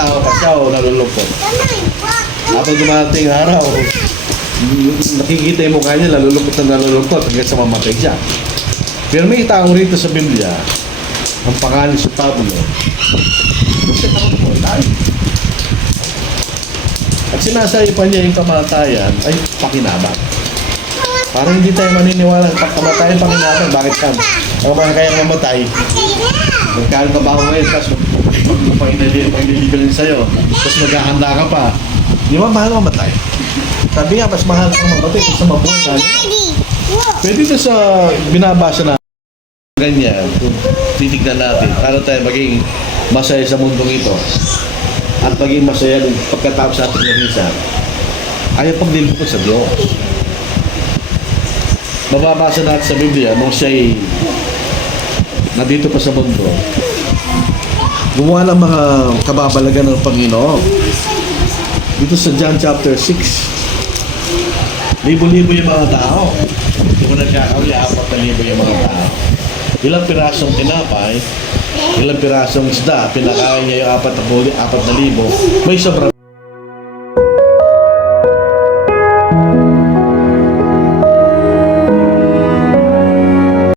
tao pa siya o nalulungkot. Habang dumating ang araw, nakikita yung mukha niya, nalulungkot hanggang sa mamatay siya. Pero may tao rito sa Biblia, ang pangalan si Pablo, kasi namatay. At sinasabi pa niya yung kamatayan ay pakinabang. Parang hindi tayo maniniwala sa kamatayan, pakinabang. Bakit ka? Ako ba kaya mamatay? Magkano ka ba ako ngayon? Tapos maglilibilin sa'yo. Tapos maghahanda ka pa. Di ba mahal mamatay? Sabi nga, mas mahal kang mamatay kaysa mabuhay tayo. Pwede ito sa binabasa na ganyan, kung titignan natin, para tayo maging masaya sa mundong ito. At maging masaya ng pagkatapos sa ating nabisa. Ayaw paglilingkod sa Diyos. Mababasa natin sa Biblia nung siya'y nandito pa sa mundo, gumawa ng mga kababalagan ng Panginoon. Dito sa John chapter 6, libo-libo yung mga tao. Hindi mo nagkakawali, 4,000 yung mga tao. Ilang pirasong tinapay, ilang pirasong isda, pinakain niya yung 4,000, may sobra.